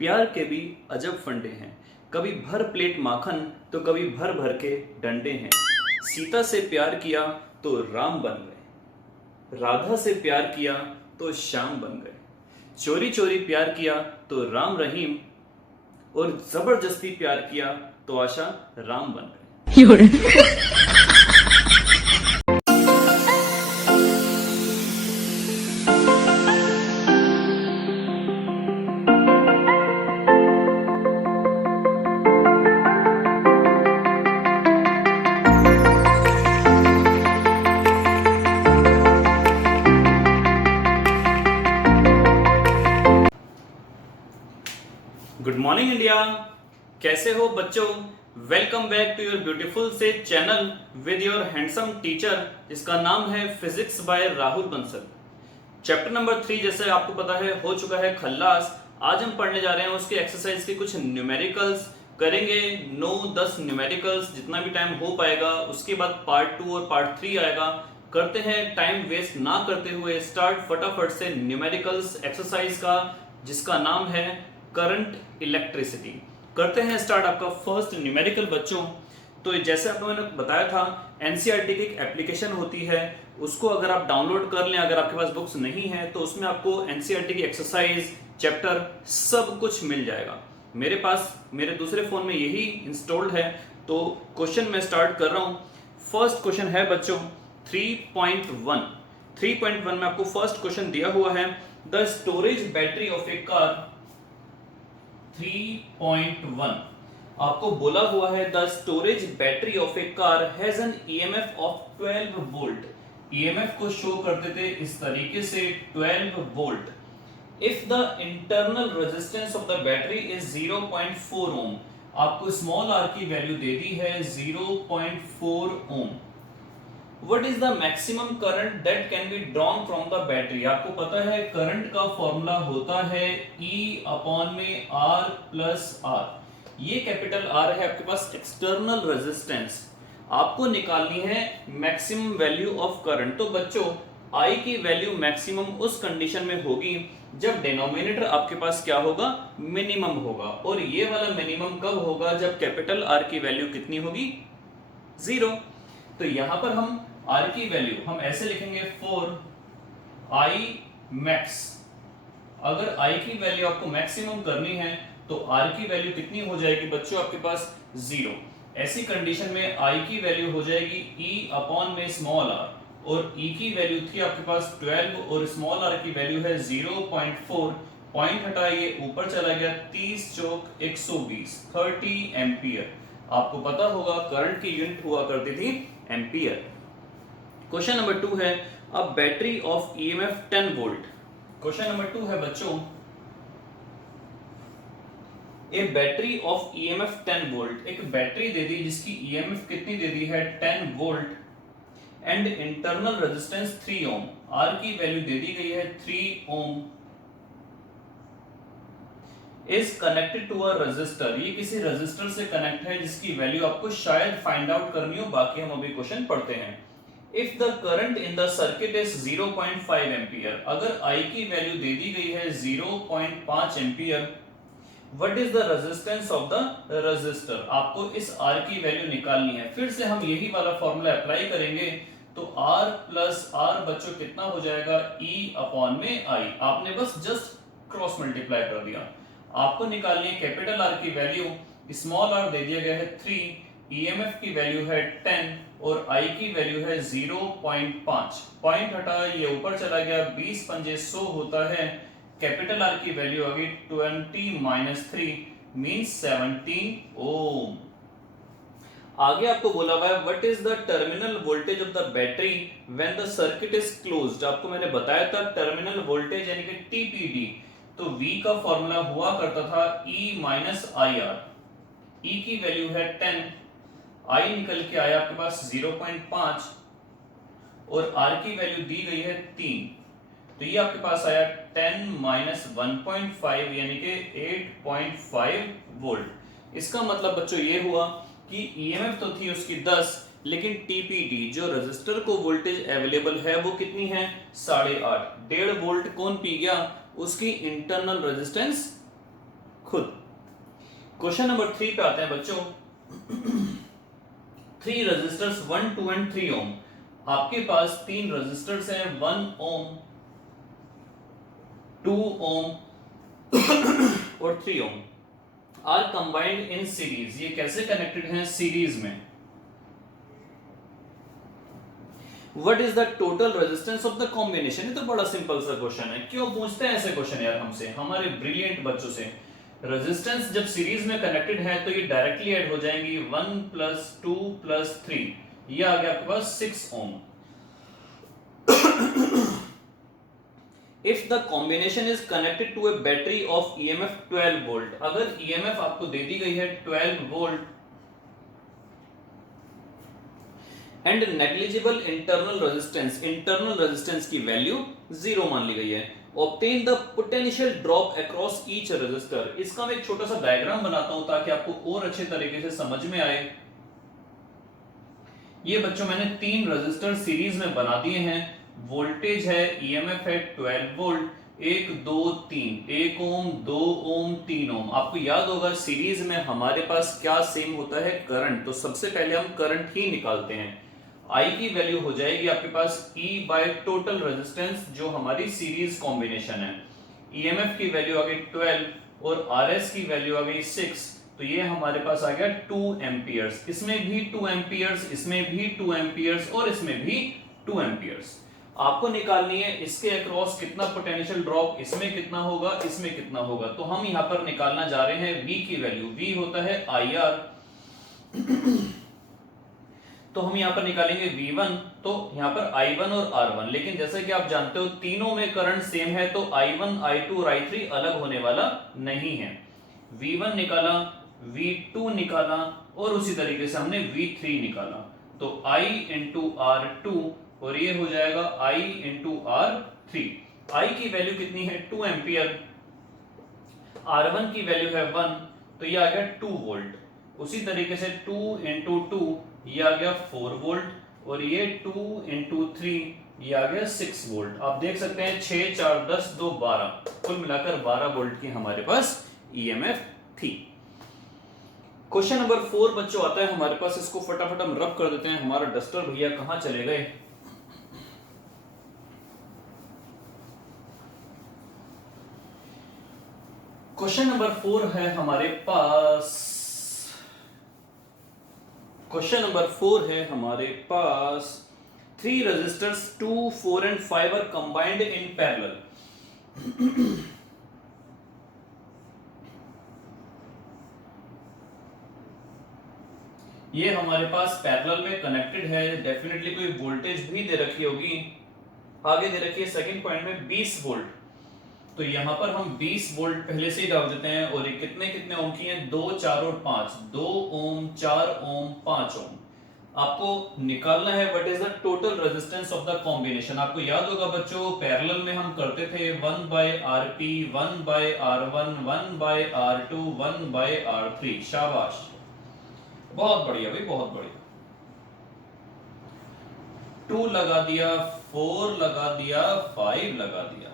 प्यार के भी अजब फंडे हैं, कभी भर प्लेट माखन तो कभी भर भर के डंडे हैं। सीता से प्यार किया तो राम बन गए, राधा से प्यार किया तो श्याम बन गए, चोरी चोरी प्यार किया तो राम रहीम, और जबरदस्ती प्यार किया तो आशा राम बन गए। गुड मॉर्निंग इंडिया, कैसे हो बच्चों। Welcome back to your beautiful से channel with your handsome teacher, जिसका नाम है physics by Rahul Bansal. Chapter number 3 जैसे आपको पता है हो चुका है खल्लास। आज हम पढ़ने जा रहे हैं उसके एक्सरसाइज के कुछ न्यूमेरिकल्स करेंगे, 9-10 न्यूमेरिकल्स जितना भी टाइम हो पाएगा। उसके बाद पार्ट 2 और पार्ट 3 आएगा। करते हैं टाइम वेस्ट ना करते हुए स्टार्ट फटाफट से न्यूमेरिकल्स एक्सरसाइज का, जिसका नाम है करंट इलेक्ट्रिसिटी। करते हैं स्टार्ट आपका फर्स्ट न्यूमेरिकल बच्चों। तो जैसे आपको मैंने बताया था, एनसीईआरटी की एक एप्लीकेशन होती है, उसको अगर आप डाउनलोड कर लें, अगर आपके पास बुक्स नहीं है तो उसमें आपको एनसीईआरटी की एक्सरसाइज, चैप्टर सब कुछ मिल जाएगा। मेरे पास मेरे दूसरे फोन में यही इंस्टॉल्ड है। तो क्वेश्चन मैं स्टार्ट कर रहा हूं। फर्स्ट क्वेश्चन है बच्चों 3.1। 3.1 में आपको फर्स्ट क्वेश्चन दिया हुआ है, the storage battery of A car. 3.1 आपको बोला हुआ है the storage battery of A car has an EMF of 12 volt. EMF को शो करते थे इस तरीके से 12 volt. If the internal resistance of the battery is 0.4 ओम, आपको स्मॉल आर की वैल्यू दे दी है 0.4 ओम। What is the maximum current that can be drawn from the battery? आपको पता है करंट का फॉर्मूला होता है E अपॉन में R प्लस R। ये कैपिटल R है आपके पास एक्सटर्नल रेजिस्टेंस। आपको निकालनी है मैक्सिमम वैल्यू ऑफ करंट। तो बच्चों I की वैल्यू मैक्सिमम उस कंडीशन में होगी जब डिनोमिनेटर आपके पास क्या होगा, मिनिमम होगा। और ये वाला मिनिमम कब होगा, जब कैपिटल R की वैल्यू कितनी होगी, 0। तो यहां पर हम R की वैल्यू हम ऐसे लिखेंगे 4 I मैक्स। अगर I की वैल्यू आपको मैक्सिमम करनी है तो R की वैल्यू कितनी हो जाएगी बच्चों, आपके पास 0। ऐसी कंडीशन में I की वैल्यू हो जाएगी E अपॉन में स्मॉल r, और E की वैल्यू थी आपके पास 12 और स्मॉल r की वैल्यू है 0.4। पॉइंट हटाइए, ऊपर चला गया, 30 चौक 120, 30 एम्पियर। आपको पता होगा करंट की यूनिट हुआ करती थी एम्पियर। क्वेश्चन नंबर 2 है a battery of EMF 10 volt. Question number 2 है बच्चों, a battery of EMF 10 volt. एक बैटरी दे दी जिसकी ईएमएफ कितनी दे दी है, 10 volt, and internal resistance 3 ohm. R की वैल्यू दे दी गई है 3 ohm. Is connected to a resistor. ये किसी रजिस्टर से कनेक्ट है जिसकी वैल्यू आपको शायद फाइंड आउट करनी हो, बाकी हम अभी क्वेश्चन पढ़ते हैं। If the current in the circuit is 0.5 ampere, अगर I की वैल्यू दे दी गई है 0.5 ampere, what is the resistance of the register. आपको इस R की वैल्यू निकालनी है। फिर से हम यही वाला फॉर्मूला अप्लाई करेंगे, तो R प्लस R बच्चों कितना हो जाएगा, E अपॉन में I। आपने बस जस्ट क्रॉस मल्टीप्लाई कर दिया। आपको निकालनी है कैपिटल R की वैल्यू, स्मॉल r दे दिया गया है 3, ईएमएफ की वैल्यू है 10 और I की वैल्यू है 0.5। पॉइंट हटा, ये ऊपर चला गया, 20 पंजे 100 होता है। कैपिटल R की वैल्यू आ गई 20 माइनस 3 मींस 17 ओम। आगे आपको बोला हुआ है what is the terminal voltage of the battery when the circuit is closed. आपको मैंने बताया था टर्मिनल वोल्टेज यानी कि टीपीडी। तो V का फॉर्मूला हुआ करता था E माइनस IR। E की वैल्यू है 10, I निकल के आया आपके पास 0.5 और R की वैल्यू दी गई है 3। तो ये आपके पास आया 10 माइनस 1.5 यानी कि 8.5 वोल्ट। इसका मतलब बच्चों ये हुआ कि ईएमएफ तो थी उसकी 10, लेकिन टीपीडी जो रजिस्टर को वोल्टेज अवेलेबल है वो कितनी है, 8.5। 1.5 वोल्ट कौन पी गया, उसकी इंटरनल रेजिस्टेंस खुद। क्वेश्चन नंबर 3 पे आते हैं बच्चों। 3 रेजिस्टर्स 1, 2 एंड 3 ओम। आपके पास 3 रेजिस्टर्स हैं 1 ओम, 2 ओम और 3 ohm are combined in series. ये कैसे कनेक्टेड हैं? सीरीज में। What is the total resistance of the combination? ये तो बड़ा सिंपल सा क्वेश्चन है। क्यों पूछते हैं ऐसे क्वेश्चन यार हमसे, हमारे ब्रिलियंट बच्चों से? रेजिस्टेंस जब सीरीज में कनेक्टेड है तो ये डायरेक्टली ऐड हो जाएंगी 1 + 2 + 3। ये आ गया आपके पास 6 ओम। If the combination is connected to a battery of EMF 12 volt, अगर EMF आपको दे दी गई है 12 volt and negligible internal resistance की वैल्यू 0 मान ली गई है, obtain the potential drop across each resistor। इसका मैं एक छोटा सा डायग्राम बनाता हूं ताकि आपको और अच्छे तरीके से समझ में आए। ये बच्चों मैंने 3 रेजिस्टर सीरीज में बना दिए हैं। वोल्टेज है, ईएमएफ है 12 वोल्ट, 1 2 3, 1 ओम, 2 ओम, 3 ओम। आपको याद होगा सीरीज में हमारे पास क्या सेम होता है? करंट। तो सबसे पहले हम करंट ही निकालते हैं। आई की वैल्यू हो जाएगी आपके पास E बाय टोटल रेजिस्टेंस जो हमारी सीरीज कॉम्बिनेशन है। ईएमएफ की वैल्यू आ गई 12 और आरएस की वैल्यू आ गई 6। तो ये हमारे पास आ गया 2 एम्पियर्स। इसमें भी 2 एम्पियर्स, इसमें भी 2 एम्पियर्स और इसमें भी 2 एम्पियर्स। आपको निकालनी है इसके अक्रॉस कितना पोटेंशियल ड्रॉप, इसमें कितना होगा, इसमें कितना होगा। तो हम यहां पर निकालना जा रहे हैं V की वैल्यू। V होता है IR। तो हम यहां पर निकालेंगे V1, तो यहां पर I1 और R1। लेकिन जैसे कि आप जानते हो तीनों में करंट सेम है तो I1, I2 और I3 अलग होने वाला नहीं है। V1 निकाला, V2 निकाला और उसी तरीके से हमने V3 निकाला। तो I इंटू R2 और ये हो जाएगा I इंटू R3। I की वैल्यू कितनी है? 2 एम्पियर। R1 की वैल्यू है 1, तो ये आ गया 2 वोल्ट। उसी तरीके से 2 इंटू 2 ये आ गया 4 वोल्ट और ये 2 इंटू 3 ये आ गया 6 वोल्ट। आप देख सकते हैं 6 4 10 2 12, कुल मिलाकर 12 वोल्ट की हमारे पास ईएमएफ थी। क्वेश्चन नंबर 4 बच्चों आता है हमारे पास। इसको फटाफट हम रब कर देते हैं। हमारा डस्टर भैया कहां चले गए? क्वेश्चन नंबर 4 है हमारे पास। क्वेश्चन नंबर 4 है हमारे पास। 3 resistors 2, 4 and 5 are combined in parallel. ये हमारे पास पैरेलल में कनेक्टेड है। डेफिनेटली कोई वोल्टेज भी दे रखी होगी। आगे दे रखी है सेकंड पॉइंट में 20 वोल्ट। तो यहां पर हम 20 वोल्ट पहले से ही डाल देते हैं। और ये कितने कितने ओम की हैं? 2 4 और 5। 2 ओम, 4 ओम, 5 ओम। आपको निकालना है what is the total resistance of the combination. आपको याद होगा बच्चों पैरेलल में हम करते थे 1/Rp, 1/R1, 1/R2, 1/R3। शाबाश, बहुत बढ़िया भाई, बहुत बढ़िया। 2 लगा दिया, 4 लगा दिया, 5 लगा दिया।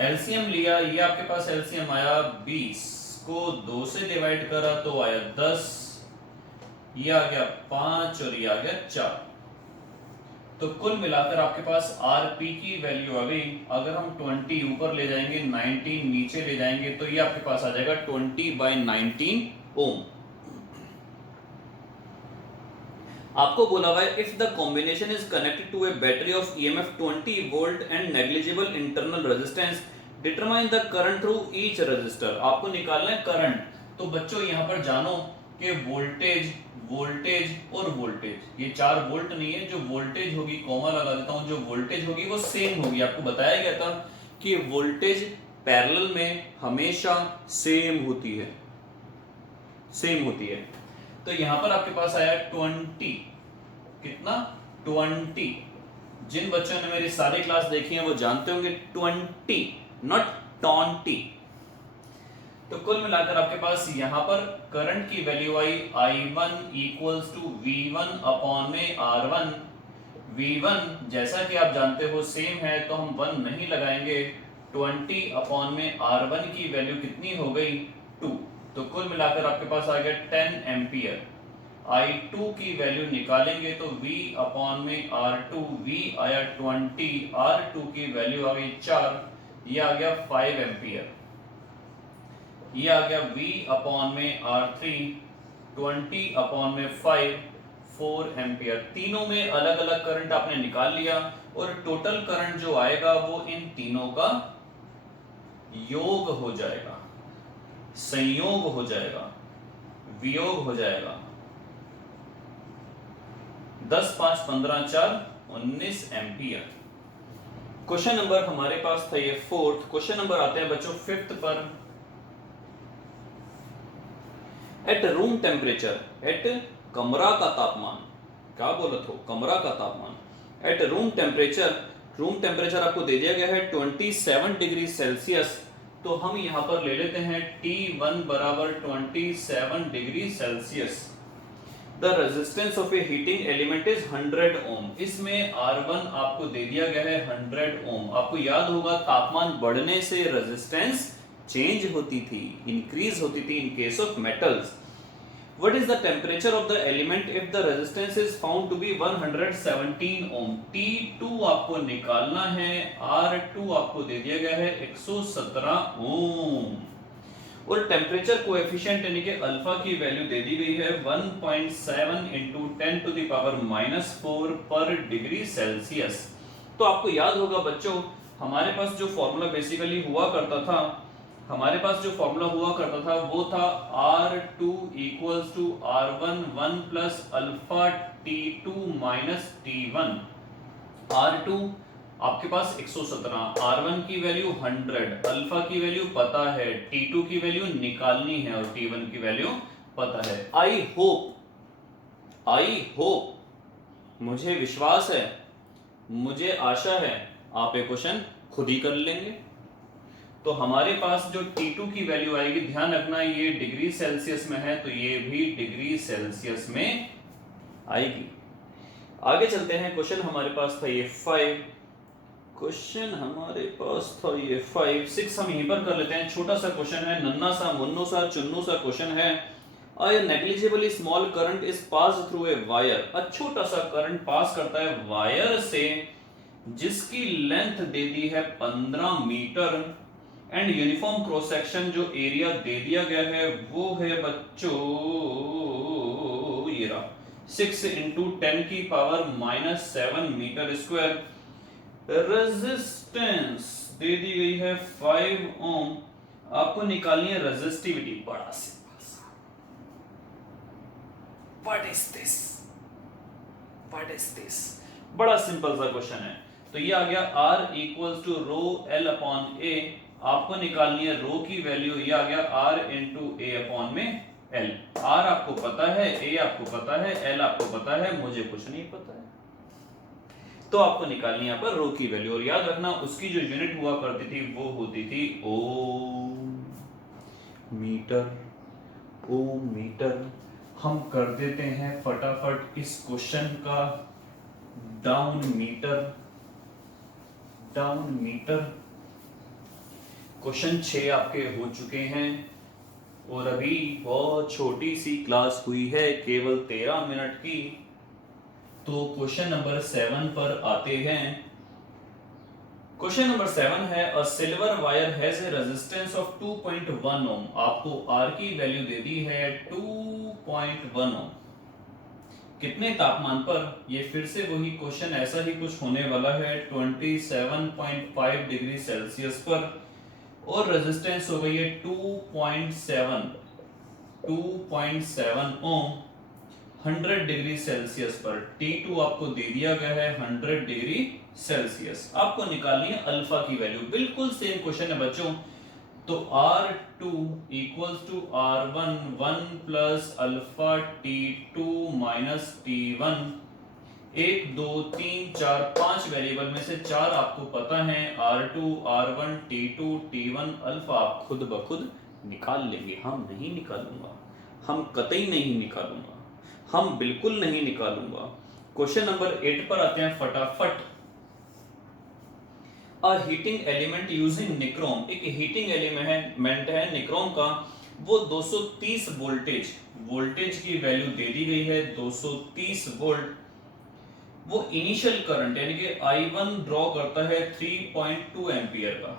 एलसीएम लिया, ये आपके पास एलसीएम आया 20 को 2 से डिवाइड करा तो आया 10। ये आ गया 5 और ये आ गया 4। तो कुल मिलाकर आपके पास आरपी की वैल्यू आ गई। अगर हम 20 ऊपर ले जाएंगे, 19 नीचे ले जाएंगे तो ये आपके पास आ जाएगा 20/19 ओम। आपको बोला हुआ है if the combination is connected to a battery of EMF 20 volt and negligible internal resistance, determine the current through each resistor. आपको निकालना है करंट। तो बच्चों यहां पर जानो कि वोल्टेज, वोल्टेज और वोल्टेज, ये 4 वोल्ट नहीं है। जो वोल्टेज होगी, कॉमा लगा देता हूं, जो वोल्टेज होगी वो सेम होगी। आपको बताया गया था कि वोल्टेज पैरेलल में हमेशा सेम होती है, सेम होती है। तो यहां पर आपके पास आया 20। कितना? 20। जिन बच्चों ने मेरी सारी क्लास देखी है वो जानते होंगे 20, नॉट 20। तो कुल मिलाकर आपके पास यहां पर करंट की value I I1 equals to V1 upon में R1। V1 जैसा कि आप जानते हो सेम है तो हम 1 नहीं लगाएंगे। 20 अपॉन में R1 की वैल्यू कितनी हो गई 2, तो कुल मिलाकर आपके पास आ गया 10 एम्पियर। I2 की वैल्यू निकालेंगे तो V अपॉन में R2, V आया 20, R2 की वैल्यू आ गई 4, ये आ गया 5 एम्पियर। ये आ गया V अपॉन में R3, 20 अपॉन में 5, 4 एम्पियर। तीनों में अलग अलग करंट आपने निकाल लिया और टोटल करंट जो आएगा वो इन तीनों का योग हो जाएगा, संयोग हो जाएगा, वियोग हो जाएगा। 10, 5, 15, 4, 19 एम्पियर। क्वेश्चन नंबर हमारे पास था ये 4th। क्वेश्चन नंबर आते हैं बच्चों 5th पर। एट रूम टेम्परेचर, एट कमरा का तापमान, क्या बोलत हो, कमरा का तापमान। एट रूम टेम्परेचर आपको दे दिया गया है 27 डिग्री सेल्सियस, तो हम यहां पर ले लेते हैं T1 बराबर 27 degree Celsius. The resistance of A heating element is 100 ओम। इसमें R1 आपको दे दिया गया है 100 ओम। आपको याद होगा तापमान बढ़ने से रेजिस्टेंस चेंज होती थी, इंक्रीज होती थी in case of metals. What is the temperature of the element if the resistance is found to be 117 ohm? T2 आपको निकालना है, R2 आपको दे दिया गया है 117 ओम और टेम्परेचर कोएफिशिएंट यानी कि अल्फा की वैल्यू दे दी गई है 1.7 into 10 to the power -4 पर डिग्री सेल्सियस। तो आपको याद होगा बच्चों हमारे पास जो फॉर्मूला बेसिकली हुआ करता था, वो था R2 equals to R1 1 plus alpha T2 minus T1। R2 आपके पास 117, R1 की वैल्यू 100, अल्फा की वैल्यू पता है, T2 की वैल्यू निकालनी है और T1 की वैल्यू पता है। आई होप मुझे विश्वास है, मुझे आशा है आप ये क्वेश्चन खुद ही कर लेंगे। तो हमारे पास जो T2 की वैल्यू आएगी, ध्यान रखना ये डिग्री सेल्सियस में है तो ये भी डिग्री सेल्सियस में आएगी। आगे चलते हैं। क्वेश्चन हमारे पास था ये 5, 6 हम यहीं पर कर लेते हैं। छोटा सा क्वेश्चन है, नन्ना सा मुन्नो सा चुन्नू सा क्वेश्चन है। A negligible small current is passed through a wire। छोटा सा करंट पास करता है वायर से जिसकी लेंथ दे दी है 15 meter and uniform cross section जो एरिया दे दिया गया है वो है बच्चों ये रहा 6 into 10 की पावर -7 मीटर स्क्वायर। रेजिस्टेंस दे दी गई है 5 ओम। आपको निकालनी है रेजिस्टिविटी। बड़ा सिंपल सा, व्हाट इज दिस, बड़ा सिंपल सा क्वेश्चन है। तो ये आ गया R equals to rho L upon A। आपको निकालनी है रो की वैल्यू, ये आ गया R इंटू A अपॉन में L। R आपको पता है, A आपको पता है, L आपको पता है, मुझे कुछ नहीं पता है। तो आपको निकालनी है यहाँ पर रो की वैल्यू और याद रखना उसकी जो यूनिट हुआ करती थी वो होती थी ओम मीटर। हम कर देते हैं फटाफट इस क्वेश्चन का डाउन मीटर। क्वेश्चन 6 आपके हो चुके हैं और अभी बहुत छोटी सी क्लास हुई है, केवल 13 मिनट की। तो क्वेश्चन नंबर 7 पर आते हैं। क्वेश्चन नंबर 7 है अ silver wire has a resistance of 2.1 ओम। आपको R की वैल्यू दे दी है 2.1 ओम। कितने तापमान पर? ये फिर से वही क्वेश्चन ऐसा ही कुछ होने वाला है 27.5 डिग्री सेल्सियस पर और रेजिस्टेंस हो गई है 2.7 ओम 100 डिग्री सेल्सियस पर। T2 आपको दे दिया गया है 100 डिग्री सेल्सियस। आपको निकालनी है अल्फा की वैल्यू। बिल्कुल सेम क्वेश्चन है बच्चों। तो R2 equals to R1 1 plus alpha T2 minus T1। 1 2 3 4 5 variable में से 4 आपको पता है, R2 R1 T2 T1 alpha आप खुद ब खुद निकाल लेंगे। हम नहीं निकालूंगा, हम कतई नहीं निकालूंगा, हम बिल्कुल नहीं निकालूंगा। क्वेश्चन नंबर 8 पर आते हैं फटाफट। अ हीटिंग एलिमेंट यूजिंग निक्रोम, एक हीटिंग एलिमेंट है निक्रोम का, वो 230 वोल्टेज की वैल्यू दे दी गई है 230 वोल्ट। वो इनिशियल करंट यानी कि I1 ड्रॉ करता है 3.2 एम्पियर का।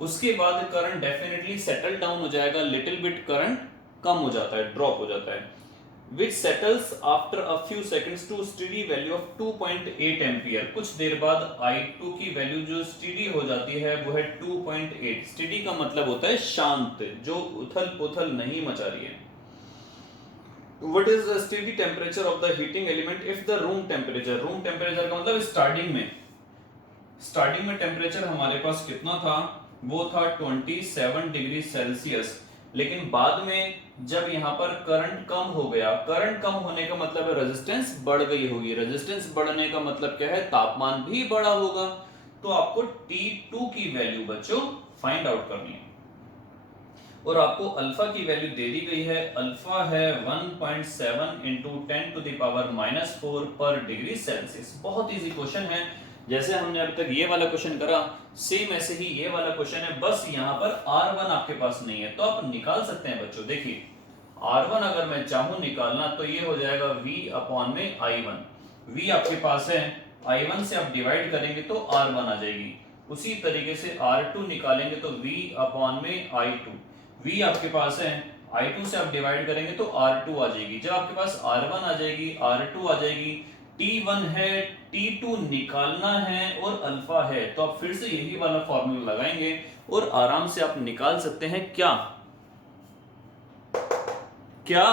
उसके बाद करंट डेफिनेटली सेटल डाउन हो जाएगा, लिटिल बिट करंट कम हो जाता है, ड्रॉप हो जाता है, which settles after a few seconds to steady value of 2.8 ampere. कुछ देर बाद I2 की वैल्यू जो स्टेडी हो जाती है वो है 2.8। स्टेडी का मतलब होता है शांत, जो उथल पुथल नहीं मचा रही है। What is the steady temperature of the heating element if the room temperature का मतलब स्टार्टिंग में टेम्परेचर हमारे पास कितना था, वो था 27 डिग्री सेल्सियस। लेकिन बाद में जब यहाँ पर करंट कम हो गया, करंट कम होने का मतलब है रेजिस्टेंस बढ़ गई होगी, रेजिस्टेंस बढ़ने का मतलब क्या है, तापमान भी बढ़ा होगा। तो आपको T2 की वैल्यू बच्चों फाइंड आउट करनी है, और आपको अल्फा की वैल्यू दे दी गई है, अल्फा है 1.7 इंटू 10⁻⁻⁴ पर डिग्री सेल्सियस। बहुत इजी क्वेश्चन है, जैसे हमने अभी तक ये वाला क्वेश्चन करा, सेम ऐसे ही ये वाला क्वेश्चन है, बस यहाँ पर R1 आपके पास नहीं है, तो आप निकाल सकते हैं बच्चों। देखिए R1 अगर मैं चाहूं निकालना तो ये हो जाएगा V अपॉन में I1। V आपके पास है, I1 से आप डिवाइड करेंगे तो R1 आ जाएगी। उसी तरीके से R2 निकालेंगे तो V अपॉन में I2। V आपके पास है, I2 से आप डिवाइड करेंगे तो R2 आ जाएगी। जब आपके पास R1 आ जाएगी, R2 आ जाएगी, T1 है, T2 निकालना है और अल्फा है, तो आप फिर से यही वाला फॉर्मूला लगाएंगे और आराम से आप निकाल सकते हैं। क्या क्या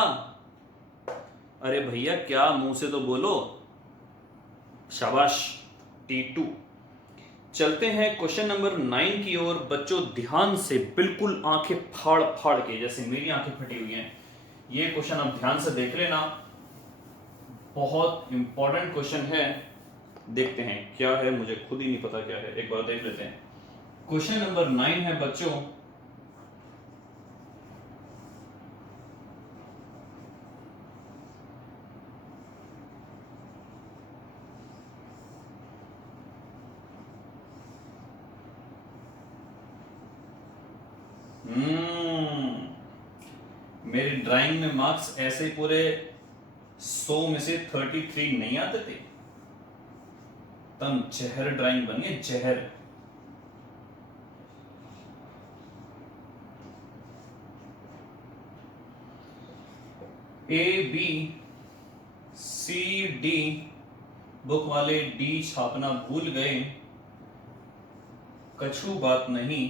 अरे भैया क्या, मुंह से तो बोलो, शाबाश, T2। चलते हैं क्वेश्चन नंबर 9 की ओर। बच्चों ध्यान से, बिल्कुल आंखें फाड़ फाड़ के, जैसे मेरी आंखें फटी हुई हैं, ये क्वेश्चन आप ध्यान से देख लेना, बहुत इंपॉर्टेंट क्वेश्चन है। देखते हैं क्या है, मुझे खुद ही नहीं पता क्या है, एक बार देख लेते हैं। क्वेश्चन नंबर 9 है बच्चों, मेरी ड्राइंग में मार्क्स ऐसे पूरे 100 में से 33 नहीं आते थे, तम जहर ड्राइंग बनी है, जहर। ABCD बुक वाले डी छापना भूल गए, कछु बात नहीं,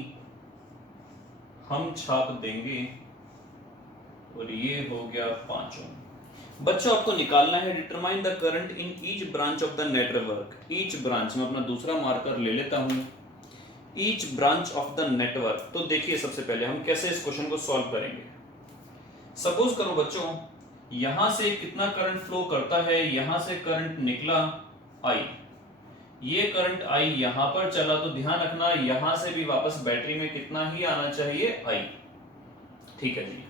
हम छाप देंगे, और ये हो गया 5। बच्चों आपको निकालना है determine the current in each branch of the network. Each branch में अपना दूसरा मार्कर ले लेता हूं, each branch of the network. तो देखिए सबसे पहले हम कैसे इस क्वेश्चन को सॉल्व करेंगे। सपोज करो बच्चों, यहां से कितना करंट फ्लो करता है, यहां से करंट निकला I, ये करंट I यहां पर चला, तो ध्यान रखना यहां से भी वापस बैटरी में कितना ही आना चाहिए, I। ठीक है जी।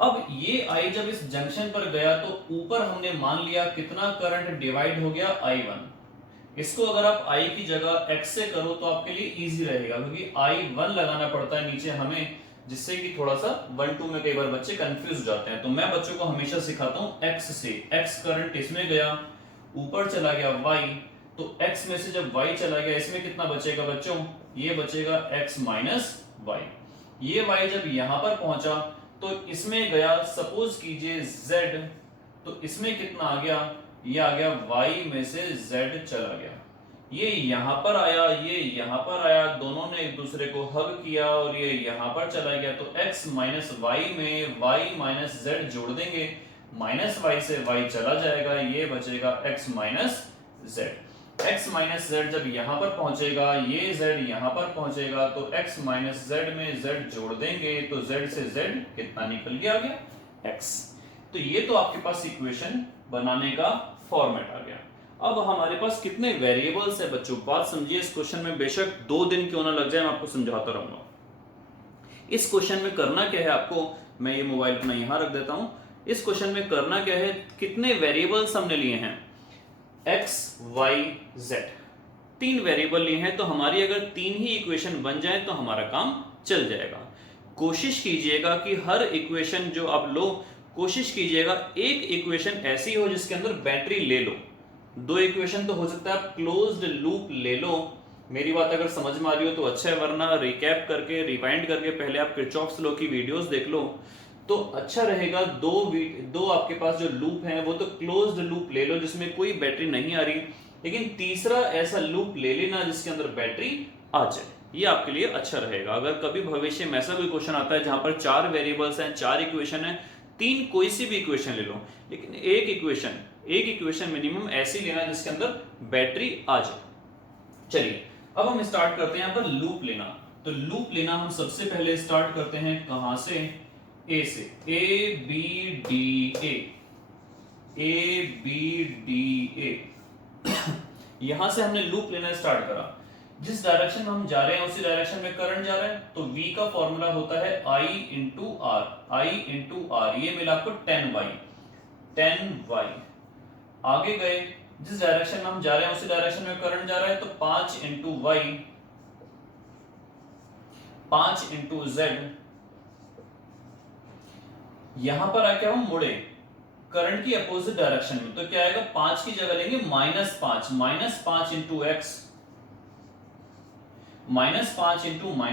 अब ये I जब इस जंक्शन पर गया तो ऊपर हमने मान लिया कितना करंट डिवाइड हो गया, I1। इसको अगर आप I की जगह X से करो तो आपके लिए इजी रहेगा, क्योंकि I1 लगाना पड़ता है नीचे हमें, जिससे कि थोड़ा सा 1-2 में कई बार बच्चे कंफ्यूज हो जाते हैं। तो मैं बच्चों को हमेशा सिखाता हूं X से। X करंट इसमें गया, ऊपर चला गया Y, तो X में से जब Y चला गया, इसमें कितना बचेगा बच्चों, ये बचेगा X माइनस Y। ये Y जब यहां पर पहुंचा तो इसमें गया, सपोज कीजिए Z, तो इसमें कितना आ गया, ये आ गया Y में से Z चला गया, ये यहां पर आया, ये यहां पर आया, दोनों ने एक दूसरे को हग किया और ये यहां पर चला गया। तो x माइनस वाई में y माइनस z जोड़ देंगे, माइनस y से y चला जाएगा, ये बचेगा x minus z। x minus z जब यहां पर पहुंचेगा, ये z यहां पर पहुंचेगा, तो x माइनस z में z जोड़ देंगे, तो z से z कितना निकल गया, आ गया x। तो ये तो आपके पास इक्वेशन बनाने का फॉर्मेट आ गया। अब हमारे पास कितने वेरिएबल्स है बच्चों, बात समझिए। इस क्वेश्चन में बेशक 2 दिन क्यों ना लग जाए, मैं आपको समझाता रहूंगा। इस क्वेश्चन में करना क्या है आपको, मैं ये मोबाइल अपना यहां रख देता हूं। इस क्वेश्चन में करना क्या है, कितने वेरिएबल्स हमने लिए हैं, x y z। तीन वेरिएबल लिए हैं, तो हमारी अगर तीन ही इक्वेशन बन जाए तो हमारा काम चल जाएगा। कोशिश कीजिएगा कि हर इक्वेशन जो आप लो, कोशिश कीजिएगा एक इक्वेशन ऐसी हो जिसके अंदर बैटरी ले लो। दो इक्वेशन तो हो सकता है आप क्लोज्ड लूप ले लो। मेरी बात अगर समझ में आ रही हो तो अच्छा है, वरना रिकैप करके रिवाइंड करके पहले आप किरचॉफ्स लॉ की वीडियोस देख लो तो अच्छा रहेगा। दो आपके पास जो लूप हैं वो तो क्लोज्ड लूप ले लो जिसमें कोई बैटरी नहीं आ रही, लेकिन तीसरा ऐसा लूप ले लेना जिसके अंदर बैटरी आ जाए, ये आपके लिए अच्छा रहेगा। अगर कभी भविष्य में ऐसा कोई क्वेश्चन आता है जहां पर चार वेरिएबल्स हैं, चार इक्वेशन है, तीन कोई सी भी इक्वेशन ले लो, लेकिन एक इक्वेशन मिनिमम ऐसी लेना जिसके अंदर बैटरी आ जाए। चलिए अब हम स्टार्ट करते हैं यहाँ पर लूप लेना। तो लूप लेना हम सबसे पहले स्टार्ट करते हैं कहां से, ए से, ए बी डी ए यहां से हमने लूप लेना स्टार्ट करा। जिस डायरेक्शन में हम जा रहे हैं उसी डायरेक्शन में करंट जा रहा है, तो V का फॉर्मूला होता है I इंटू आर, ये मिला आपको 10y। आगे गए, जिस डायरेक्शन में हम जा रहे हैं उसी डायरेक्शन में करंट जा रहा है, तो 5 इंटू वाई, 5 इंटू जेड। यहां पर आके हम मुड़े करंट की अपोजिट डायरेक्शन में, तो क्या आएगा, 5 की जगह लेंगे -5 into x, -5 into -y।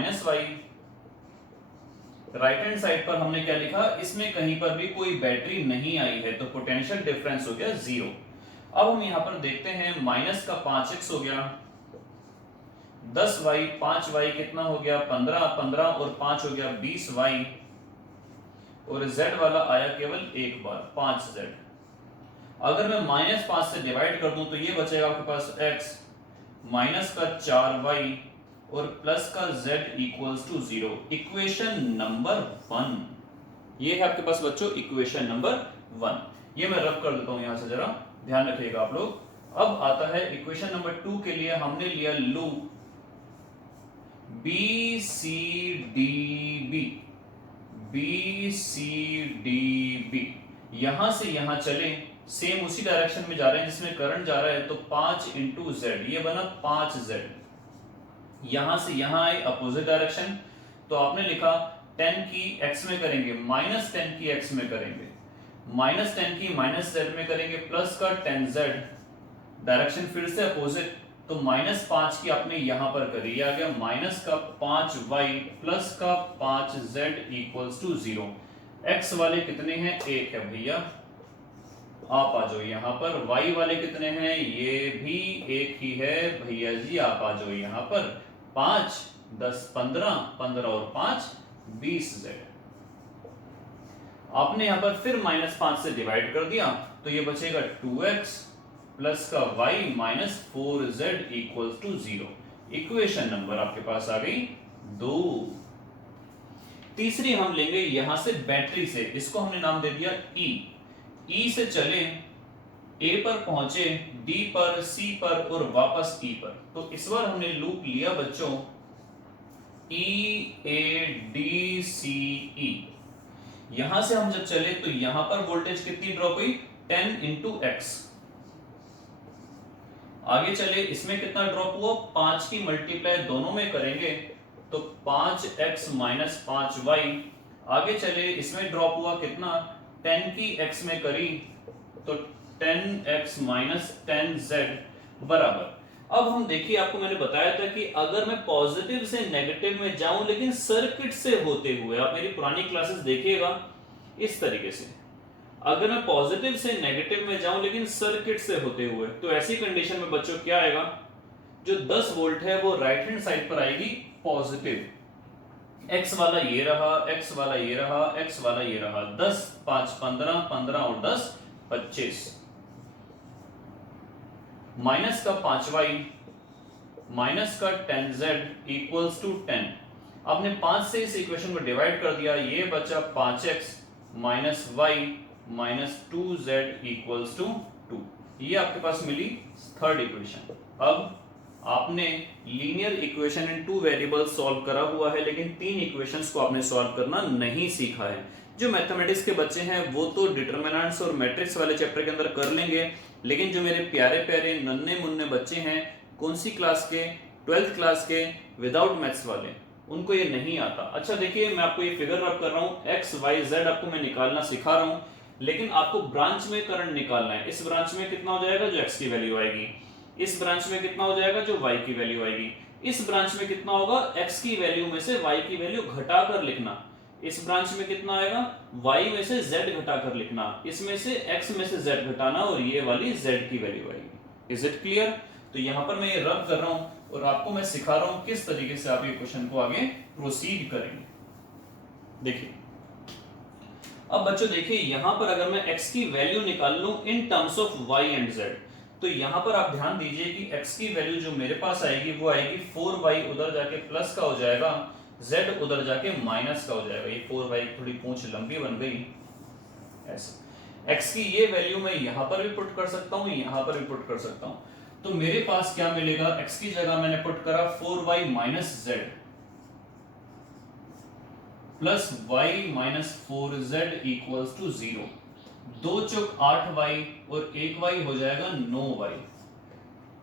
Right hand side पर हमने क्या लिखा, इसमें कहीं पर भी कोई बैटरी नहीं आई है, तो पोटेंशियल डिफरेंस हो गया 0। अब हम यहां पर देखते हैं, माइनस का 5x हो गया 10y, 5y कितना हो गया 15 और 5 हो गया 20y, और z वाला आया केवल एक बार 5z। अगर मैं -5 से डिवाइड कर दूं तो ये बचेगा आपके पास x, माइनस का 4y और प्लस का z equals to 0। Equation number 1 ये है आपके पास बच्चों, इक्वेशन नंबर 1। ये मैं रब कर देता हूं यहां से, जरा ध्यान रखिएगा आप लोग। अब आता है इक्वेशन नंबर 2 के लिए, हमने लिया loop B C D B, यहां से यहां चले, सेम उसी डायरेक्शन में जा रहे हैं जिसमें करंट जा रहा है, तो 5 इंटू जेड, ये बना 5z। यहां से यहां आए अपोजिट डायरेक्शन, तो आपने लिखा 10 की x में करेंगे, -10 की x में करेंगे, -10 की -z में करेंगे, प्लस का 10z, डायरेक्शन फिर से अपोजिट, तो -5 की आपने यहां पर करी, ये आ गया माइनस का 5y प्लस का 5z इक्वल्स टू 0। x वाले कितने हैं, 1 है भैया, आप आ जाओ यहां पर। y वाले कितने हैं, ये भी 1 ही है भैया जी, आप आ जाओ यहां पर। 5 10 15 और 5 20z। आपने यहां पर फिर -5 से डिवाइड कर दिया, तो ये बचेगा 2x प्लस का y minus 4z equals to 0। Equation number आपके पास आ गई 2। तीसरी हम लेंगे यहां से बैटरी से, इसको हमने नाम दे दिया E से चले, A पर पहुंचे, D पर, C पर और वापस E पर। तो इस बार हमने लूप लिया बच्चों EADCE। यहां से हम जब चले तो यहां पर वोल्टेज कितनी ड्रॉप हुई, 10 इंटू एक्स। आगे चले, इसमें कितना ड्रॉप हुआ, 5 की मल्टीप्लाई दोनों में करेंगे तो 5x माइनस 5y। आगे चले, इसमें ड्रॉप हुआ कितना, 10 की x में करी तो 10x माइनस 10z बराबर। अब हम देखिए, आपको मैंने बताया था कि अगर मैं पॉजिटिव से नेगेटिव में जाऊं लेकिन सर्किट से होते हुए, आप मेरी पुरानी क्लासेस देखिएगा इस तरीके से, अगर मैं पॉजिटिव से नेगेटिव में जाऊं लेकिन सर्किट से होते हुए, तो ऐसी कंडीशन में बच्चों क्या आएगा, जो 10 वोल्ट है वो राइट हैंड साइड पर आएगी पॉजिटिव, x वाला ये रहा, x वाला ये रहा, x वाला ये रहा, 10 5 15 15 और 10 25, माइनस का 5y माइनस का 10z इक्वल्स टू 10। आपने 5 से इस इक्वेशन को डिवाइड कर दिया, ये बचा 5x minus y minus 2z equals to 2। ये आपके पास मिली थर्ड इक्वेशन। अब आपने linear equation in 2 variables solve करा हुआ है, लेकिन 3 इक्वेशंस को आपने सॉल्व करना नहीं सीखा है। जो मैथमेटिक्स के बच्चे हैं वो तो डिटरमिनेंट्स और मैट्रिक्स वाले चैप्टर के अंदर कर लेंगे, लेकिन जो मेरे प्यारे प्यारे नन्हे मुन्ने बच्चे हैं कौन सी क्लास के? 12th क्लास के विदाउट मैथ्स वाले, उनको ये नहीं आता। अच्छा देखिए, मैं आपको ये फिगर रब कर रहा हूँ, एक्स वाई जेड आपको मैं निकालना सिखा रहा हूँ, लेकिन आपको ब्रांच में करंट निकालना है। इस ब्रांच में कितना हो जाएगा? जो एक्स की वैल्यू आएगी। इस ब्रांच में कितना हो जाएगा? जो वाई की वैल्यू आएगी। इस ब्रांच में कितना होगा? एक्स की वैल्यू में से वाई की वैल्यू घटाकर लिखना। इस ब्रांच में कितना आएगा? y में से z घटाकर लिखना, इसमें से x में से z घटाना, और ये वाली z की वैल्यू आएगी। Is it clear? तो यहां पर मैं ये रब कर रहा हूं और आपको मैं सिखा रहा हूं किस तरीके से आप ये क्वेश्चन को आगे प्रोसीड करेंगे। देखिए, अब बच्चों देखिए, यहां पर अगर मैं x की वैल्यू निकाल लूं in terms of y and z, तो यहां पर आप ध्यान दीजिए कि x की वैल्यू जो मेरे पास आएगी वो आएगी 4y, उधर जाके प्लस का हो जाएगा, z उधर जाके माइनस का हो जाएगा। ये 4y थोड़ी पूंछ लंबी बन गई ऐसा। x की ये वैल्यू मैं यहां पर भी पुट कर सकता हूं, यहां पर भी पुट कर सकता हूं। तो मेरे पास क्या मिलेगा? x की जगह मैंने पुट करा 4y minus z plus y minus 4z equals to 0। 2 चौक 8y और 1y हो जाएगा 9y,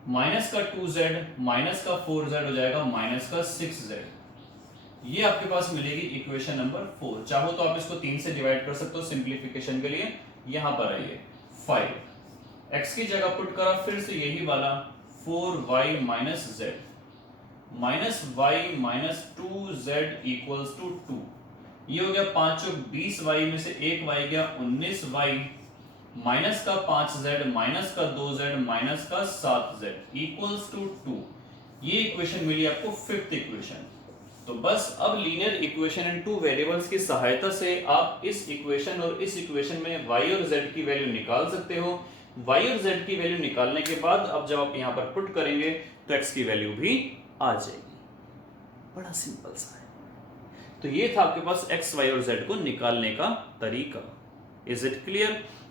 माइनस का 2z माइनस का 4z हो जाएगा माइनस का 6z। ये आपके पास मिलेगी इक्वेशन नंबर 4। चाहो तो आप इसको 3 से डिवाइड कर सकते हो सिंप्लीफिकेशन के लिए। यहां पर आइए, 5 x की जगह पुट करा फिर से यही वाला 4y minus z minus y minus 2z equals to 2। ये हो गया 5 चौक 20y में से 1y गया 19y, माइनस का 5z माइनस का 2z माइनस का 7z इक्वल्स टू 2। ये इक्वेशन मिली आपको फिफ्थ इक्वेशन। तो बस अब लीनियर इक्वेशन इन टू वेरिएबल्स की सहायता से आप इस इक्वेशन और इस इक्वेशन में y और z की वैल्यू निकाल सकते हो। y और z की वैल्यू निकालने के बाद अब जब आप यहां पर पुट करेंगे तो x की वैल्यू भी आ जाएगी। बड़ा सिंपल सा है। तो ये था आपके पास x, y और z को निकालने का तरीका। Is it clear?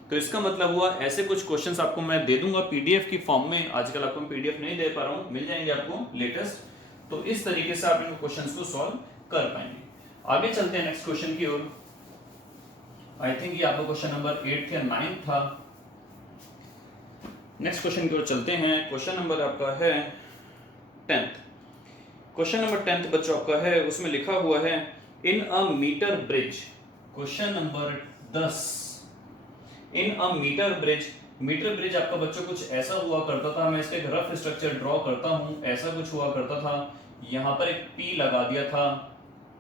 तो इसका मतलब हुआ ऐसे कुछ क्वेश्चंस आपको मैं दे दूंगा पीडीएफ की फॉर्म में। आजकल आपको पीडीएफ नहीं दे पा रहा हूं, मिल जाएंगे आपको लेटेस्ट। तो इस तरीके से आप इन क्वेश्चंस को सॉल्व कर पाएंगे। आगे चलते हैं नेक्स्ट क्वेश्चन की ओर। आई थिंक ये आपका क्वेश्चन नंबर 8 या 9 था। नेक्स्ट क्वेश्चन की ओर चलते हैं। क्वेश्चन नंबर आपका है 10th। क्वेश्चन नंबर 10th बच्चों आपका है, उसमें लिखा हुआ है इन अ मीटर ब्रिज। क्वेश्चन नंबर 10, इन अ मीटर ब्रिज। मीटर ब्रिज आपका बच्चों कुछ ऐसा हुआ करता था, मैं इसका एक रफ स्ट्रक्चर ड्रॉ करता हूं। ऐसा कुछ हुआ करता था, यहां पर एक P लगा दिया था,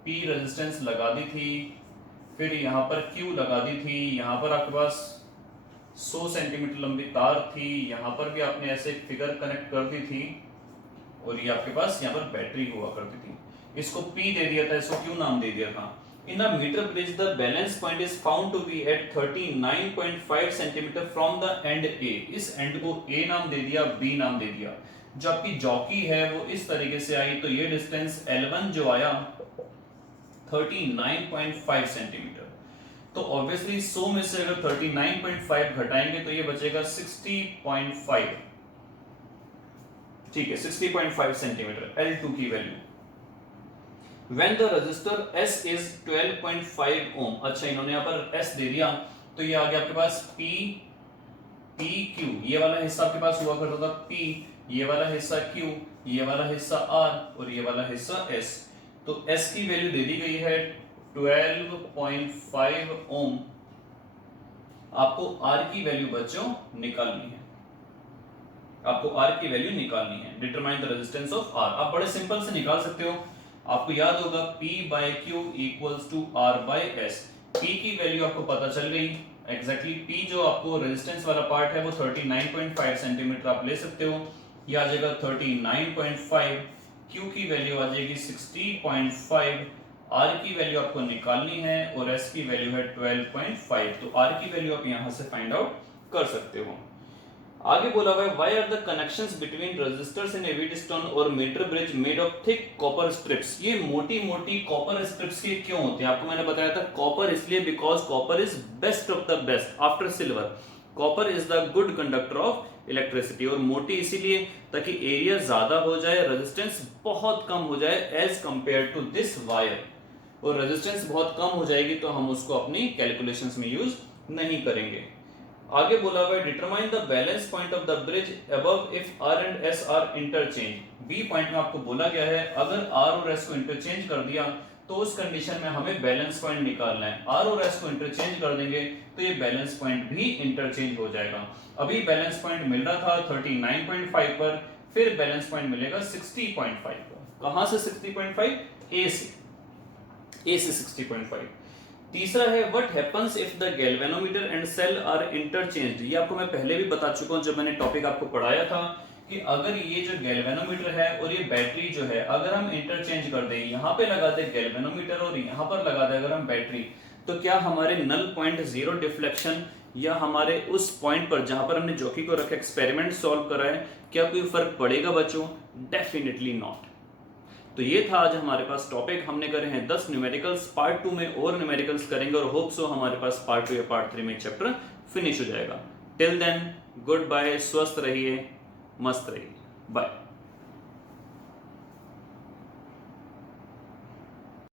P रेजिस्टेंस लगा दी थी, फिर यहां पर Q लगा दी थी, यहां पर आपके पास 100 सेंटीमीटर लंबी तार थी, यहां पर भी आपने ऐसे एक फिगर कनेक्ट कर दी थी, और ये आपके पास यहां पर बैटरी हुआ करती थी। इसको P दे दिया था, इसको Q नाम दे दिया था। In a meter bridge, the balance point is found to be at 39.5 centimetre from the end A। इस एंड को A नाम दे दिया, B नाम दे दिया। जो आपकी जॉकी है वो इस तरीके से आई, तो ये डिस्टेंस L1 जो आया 39.5 सेंटीमीटर। तो ऑब्वियसली 100 में से अगर 39.5 घटाएंगे तो ये बचेगा 60.5। ठीक है, 60.5 सेंटीमीटर L2 की value. When the resistor S is 12.5 ohm। अच्छा, इन्होंने यहाँ पर S दे दिया, तो ये आ गया आपके पास P, PQ। ये वाला हिस्सा आपके पास हुआ करता था P, ये वाला हिस्सा Q, ये वाला हिस्सा R और ये वाला हिस्सा S। तो S की वैल्यू दे दी गई है 12.5 ओम। आपको R की वैल्यू बच्चों निकालनी है, आपको R की वैल्यू निकालनी है। Determine the resistance of R। आप बड़े सिंपल से निकाल सकते हो। आपको याद होगा P by Q equals to R by S। P की वैल्यू आपको पता चल गई एग्जैक्टली। P जो आपको रेजिस्टेंस वाला पार्ट है वो 39.5 सेंटीमीटर आप ले सकते हो, ये आ जाएगा 39.5। Q की वैल्यू आ जाएगी 60.5। R की वैल्यू आपको निकालनी है और S की वैल्यू है 12.5। तो R की वैल्यू आप यहां से फाइंड आउट कर सकते हो। आगे बोला हुआ है why are the connections between resistors in a Wheatstone और meter bridge made of thick copper strips. ये मोटी मोटी कॉपर स्ट्रिप्स के क्यों होते हैं? आपको मैंने बताया था कॉपर इसलिए because copper is best of the best after silver. Copper is the good conductor of electricity. और मोटी इसीलिए ताकि एरिया ज्यादा हो जाए, रेजिस्टेंस बहुत कम हो जाए as compare to this wire. और रेजिस्टेंस बहुत कम हो जाएगी तो हम उसको अपनी कैलकुलेशंस में यूज नहीं करेंगे। आगे बोला हुआ है determine the balance point of the bridge above if R and S are interchanged. B point में आपको बोला गया है अगर आर और एस को इंटरचेंज कर दिया तो उस कंडीशन में हमें बैलेंस पॉइंट निकालना है। आर और एस को इंटरचेंज कर देंगे तो ये बैलेंस पॉइंट भी इंटरचेंज हो जाएगा। अभी बैलेंस पॉइंट मिल रहा था 39.5 पर, फिर बैलेंस पॉइंट मिलेगा 60.5 पर। कहां से 60.5? ए से 60.5। तीसरा है what happens if the galvanometer and cell are interchanged. ये आपको मैं पहले भी बता चुका हूं जब मैंने टॉपिक आपको पढ़ाया था कि अगर ये जो गैल्वेनोमीटर है और ये बैटरी जो है अगर हम इंटरचेंज कर दें, यहाँ पे लगा दें गैल्वेनोमीटर और यहाँ पर लगा दें अगर हम बैटरी, तो क्या हमारे नल पॉइंट जीरो डिफ्लेक्शन या हमारे उस पॉइंट पर जहां पर हमने जॉकी को रखा एक्सपेरिमेंट सॉल्व करा है, क्या कोई फर्क पड़ेगा बच्चों? Definitely not. तो ये था आज हमारे पास टॉपिक, हमने करे हैं 10 न्यूमेरिकल्स। पार्ट 2 में और न्यूमेरिकल्स करेंगे और होप सो हमारे पास पार्ट 2 या पार्ट 3 में चैप्टर फिनिश हो जाएगा। टिल देन गुड बाय, स्वस्थ रहिए, मस्त रहिए, बाय।